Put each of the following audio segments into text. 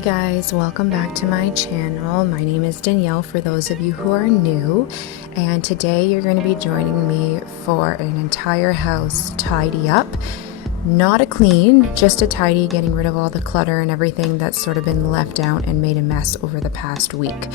Hey guys, welcome back to my channel. My name is Danielle for those of you who are new, and today you're going to be joining me for an entire house tidy up. Not a clean, just a tidy, getting rid of all the clutter and everything that's sort of been left out and made a mess over the past week.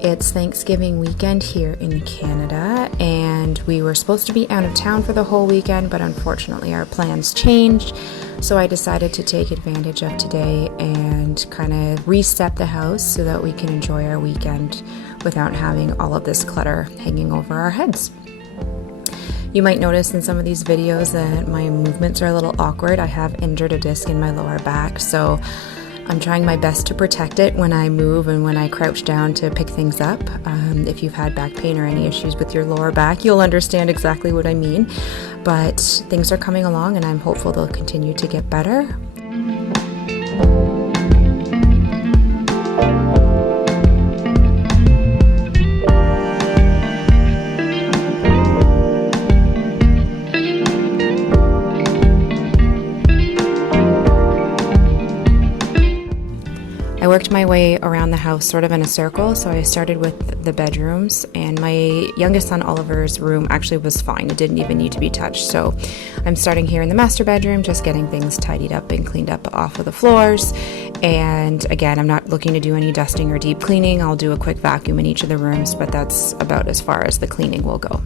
It's Thanksgiving weekend here in Canada, and we were supposed to be out of town for the whole weekend, but unfortunately our plans changed. So I decided to take advantage of today and kind of reset the house so that we can enjoy our weekend without having all of this clutter hanging over our heads. You might notice in some of these videos that my movements are a little awkward. I have injured a disc in my lower back, so I'm trying my best to protect it when I move and when I crouch down to pick things up. If you've had back pain or any issues with your lower back, you'll understand exactly what I mean. But things are coming along and I'm hopeful they'll continue to get better. I worked my way around the house sort of in a circle, so I started with the bedrooms, and my youngest son Oliver's room actually was fine. It didn't even need to be touched, so I'm starting here in the master bedroom, just getting things tidied up and cleaned up off of the floors. And again, I'm not looking to do any dusting or deep cleaning. I'll do a quick vacuum in each of the rooms, but that's about as far as the cleaning will go.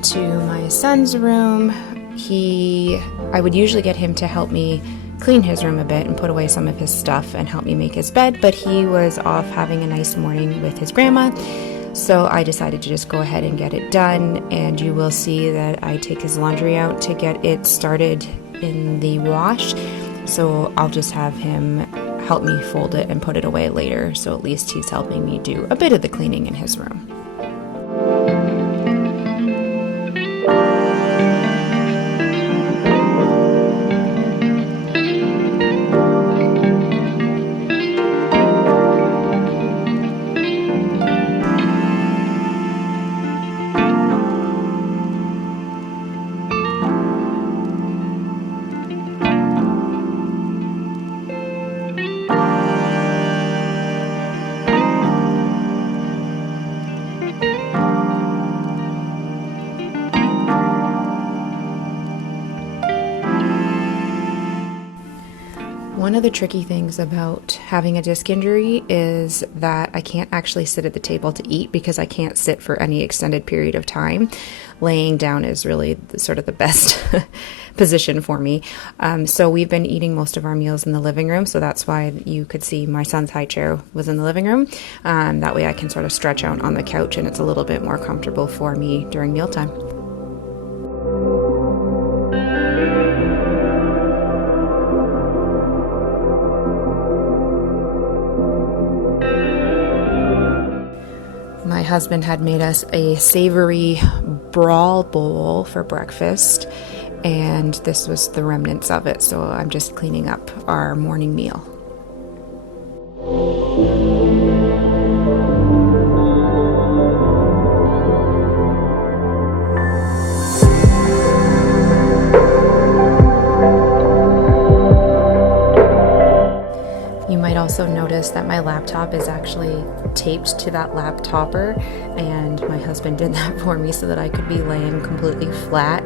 To my son's room, I would usually get him to help me clean his room a bit and put away some of his stuff and help me make his bed, but he was off having a nice morning with his grandma, so I decided to just go ahead and get it done. And you will see that I take his laundry out to get it started in the wash, so I'll just have him help me fold it and put it away later, so at least he's helping me do a bit of the cleaning in his room. One of the tricky things about having a disc injury is that I can't actually sit at the table to eat because I can't sit for any extended period of time. Laying down is really sort of the best position for me. So we've been eating most of our meals in the living room, so that's why you could see my son's high chair was in the living room. That way I can sort of stretch out on the couch and it's a little bit more comfortable for me during mealtime. My husband had made us a savory brawl bowl for breakfast, and this was the remnants of it, so I'm just cleaning up our morning meal. also noticed that my laptop is actually taped to that lap topper, and my husband did that for me so that I could be laying completely flat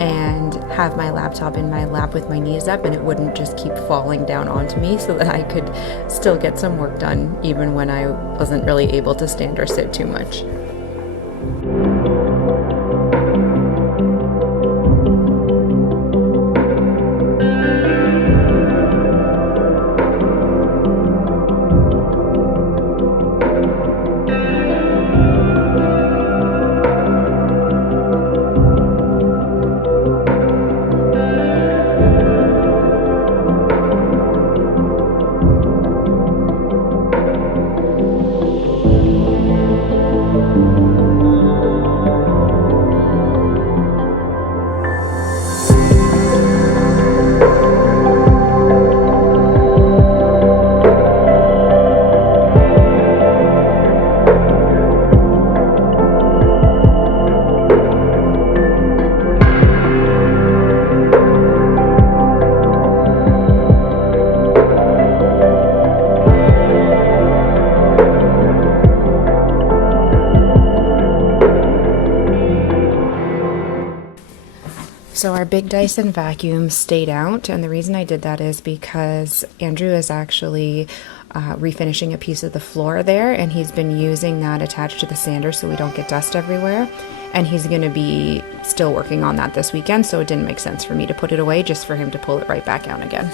and have my laptop in my lap with my knees up, and it wouldn't just keep falling down onto me, so that I could still get some work done even when I wasn't really able to stand or sit too much. So our big Dyson vacuum stayed out, and the reason I did that is because Andrew is actually refinishing a piece of the floor there, and he's been using that attached to the sander so we don't get dust everywhere, and he's going to be still working on that this weekend, so it didn't make sense for me to put it away just for him to pull it right back out again.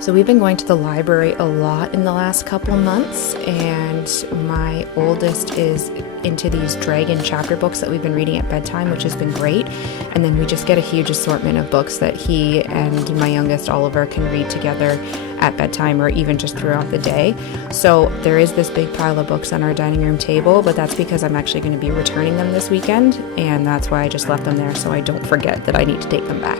So we've been going to the library a lot in the last couple months, and my oldest is into these dragon chapter books that we've been reading at bedtime, which has been great. And then we just get a huge assortment of books that he and my youngest Oliver can read together at bedtime or even just throughout the day. So there is this big pile of books on our dining room table, but that's because I'm actually going to be returning them this weekend, and that's why I just left them there so I don't forget that I need to take them back.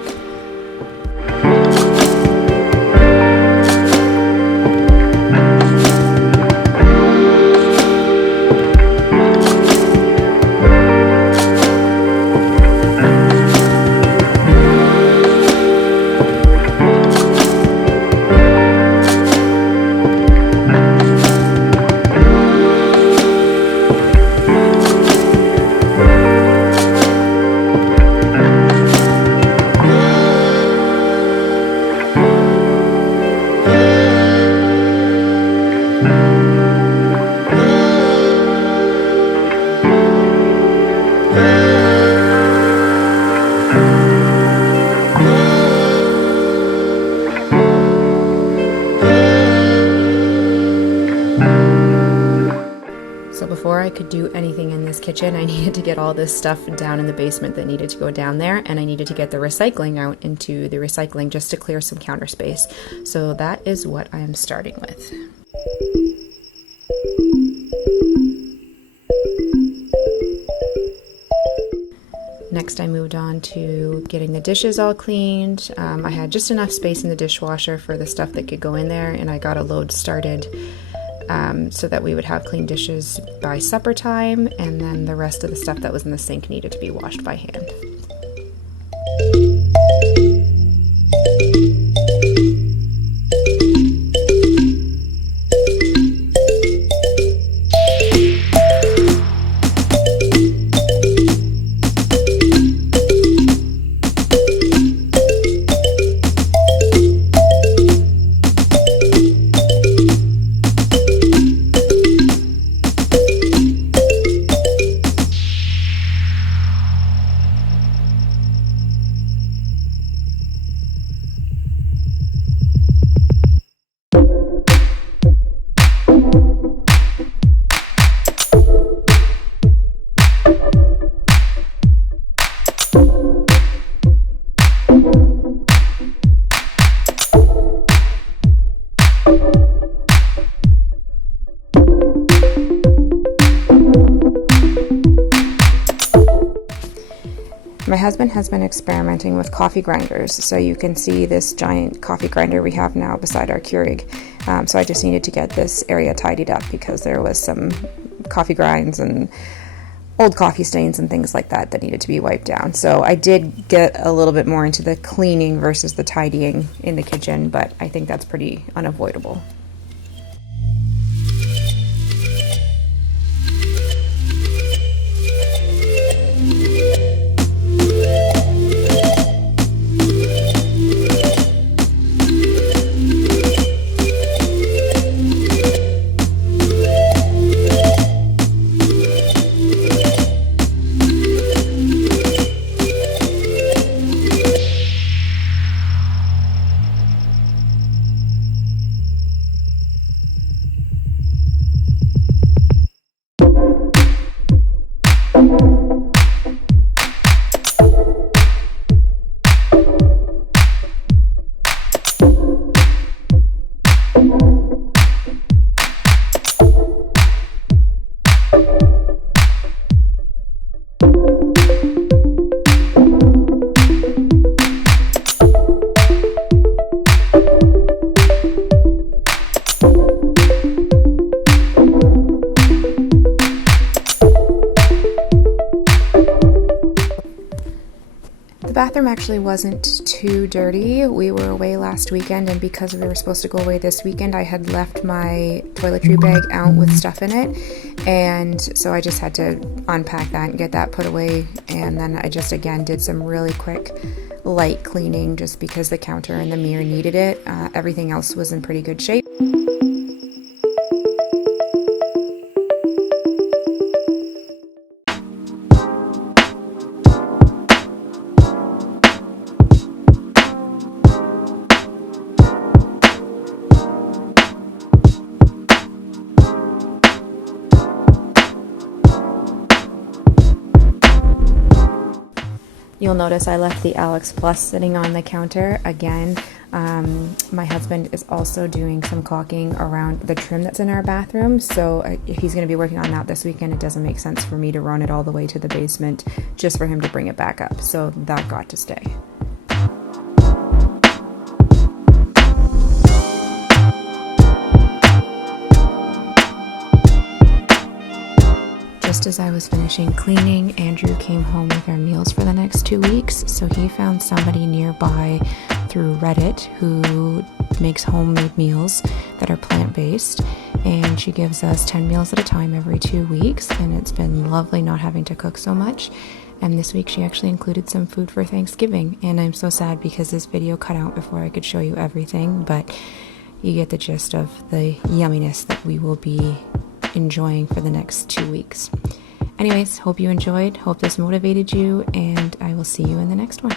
Before I could do anything in this kitchen, I needed to get all this stuff down in the basement that needed to go down there, and I needed to get the recycling out into the recycling just to clear some counter space. So that is what I am starting with. Next, I moved on to getting the dishes all cleaned. I had just enough space in the dishwasher for the stuff that could go in there, and I got a load started so that we would have clean dishes by supper time, and then the rest of the stuff that was in the sink needed to be washed by hand. My husband has been experimenting with coffee grinders, so you can see this giant coffee grinder we have now beside our Keurig. So I just needed to get this area tidied up because there was some coffee grinds and old coffee stains and things like that that needed to be wiped down. So I did get a little bit more into the cleaning versus the tidying in the kitchen, but I think that's pretty unavoidable. The bathroom actually wasn't too dirty. We were away last weekend, and because we were supposed to go away this weekend, I had left my toiletry bag out with stuff in it, and so I just had to unpack that and get that put away. And then I just again did some really quick light cleaning just because the counter and the mirror needed it. Everything else was in pretty good shape. You'll notice I left the Alex Plus sitting on the counter again. My husband is also doing some caulking around the trim that's in our bathroom, so if he's going to be working on that this weekend, it doesn't make sense for me to run it all the way to the basement just for him to bring it back up, so that got to stay. Just as I was finishing cleaning, Andrew came home with our meals for the next 2 weeks, so he found somebody nearby through Reddit who makes homemade meals that are plant-based, and she gives us 10 meals at a time every 2 weeks, and it's been lovely not having to cook so much. And this week she actually included some food for Thanksgiving, and I'm so sad because this video cut out before I could show you everything, but you get the gist of the yumminess that we will be enjoying for the next 2 weeks. Anyways, hope you enjoyed, hope this motivated you, and I will see you in the next one.